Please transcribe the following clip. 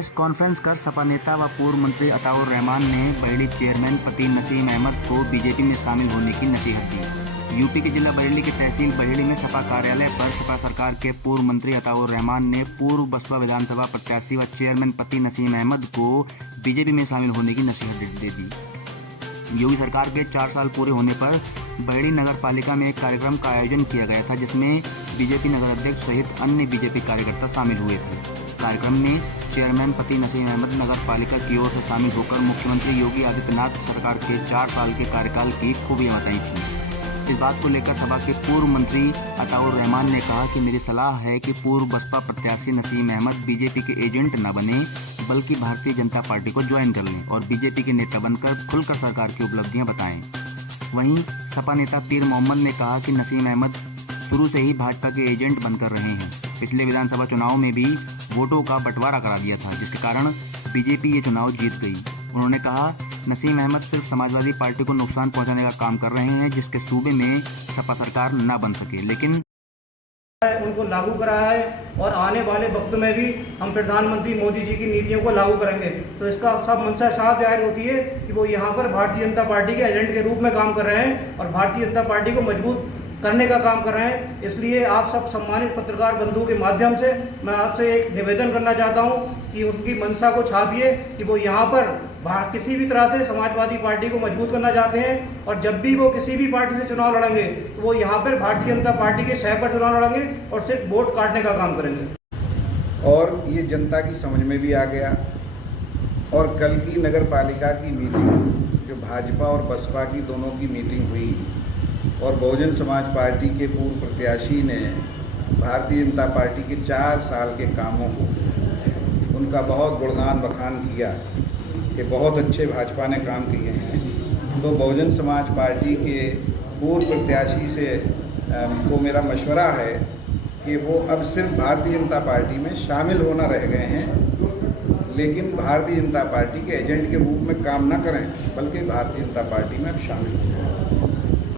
Press conference कर सपा नेता व पूर्व मंत्री अताउर रहमान ने बरेली चेयरमैन पति नसीम अहमद को बीजेपी में शामिल होने की नसीहत दी। यूपी के जिला बरेली की तहसील बरेली में सपा कार्यालय पर सपा सरकार के पूर्व मंत्री अताउर रहमान ने पूर्व बसपा विधानसभा प्रत्याशी व चेयरमैन पति नसीम अहमद को बीजेपी में शामिल होने की नसीहत दे दी। योगी सरकार के 4 साल पूरे होने पर बरेली नगर पालिका में एक कार्यक्रम का आयोजन किया गया था, जिसमें बीजेपी नगर अध्यक्ष सहित अन्य बीजेपी कार्यकर्ता शामिल हुए थे। कार्यक्रम में चेयरमैन पति नसीम अहमद नगर पालिका की ओर से शामिल होकर मुख्यमंत्री योगी आदित्यनाथ सरकार के 4 साल के कार्यकाल की खूबियां बताई थी। इस बात को लेकर सभा के पूर्व मंत्री अताउर रहमान ने कहा कि मेरी सलाह है कि पूर्व बसपा प्रत्याशी नसीम अहमद बीजेपी के एजेंट न बने, बल्कि भारतीय जनता पार्टी को ज्वाइन कर लें और बीजेपी के नेता बनकर खुलकर सरकार की उपलब्धियां बताएं। वहीं सपा नेता पीर मोहम्मद ने कहा कि नसीम अहमद शुरू से ही भाजपा के एजेंट बनकर रहे हैं। पिछले विधानसभा चुनाव में भी वोटों का बंटवारा करा दिया था, जिसके कारण बीजेपी ये चुनाव जीत गई। उन्होंने कहा नसीम अहमद सिर्फ समाजवादी पार्टी को नुकसान पहुंचाने का काम कर रहे हैं, जिसके सूबे में सपा सरकार न बन सके, लेकिन उनको लागू करा है और आने वाले वक्त में भी हम प्रधानमंत्री मोदी जी की नीतियों को लागू करेंगे। तो इसका सब मंशा साफ जाहिर होती है कि वो यहाँ पर भारतीय जनता पार्टी के एजेंट के रूप में काम कर रहे हैं और भारतीय जनता पार्टी को मजबूत करने का काम कर रहे हैं। इसलिए आप सब सम्मानित पत्रकार बंधुओं के माध्यम से मैं आपसे एक निवेदन करना चाहता हूं कि उनकी मंशा को छापिए कि वो यहाँ पर किसी भी तरह से समाजवादी पार्टी को मजबूत करना चाहते हैं और जब भी वो किसी भी पार्टी से चुनाव लड़ेंगे तो वो यहाँ पर भारतीय जनता पार्टी के शह पर चुनाव लड़ेंगे और सिर्फ वोट काटने का काम करेंगे। और ये जनता की समझ में भी आ गया। और कल की नगर पालिका की मीटिंग जो भाजपा और बसपा की दोनों की मीटिंग हुई और बहुजन समाज पार्टी के पूर्व प्रत्याशी ने भारतीय जनता पार्टी के 4 साल के कामों को उनका बहुत गुणगान बखान किया कि बहुत अच्छे भाजपा ने काम किए हैं। तो बहुजन समाज पार्टी के पूर्व प्रत्याशी से को मेरा मशवरा है कि वो अब सिर्फ भारतीय जनता पार्टी में शामिल होना रह गए हैं, लेकिन भारतीय जनता पार्टी के एजेंट के रूप में काम न करें, बल्कि भारतीय जनता पार्टी में अब शामिल हों।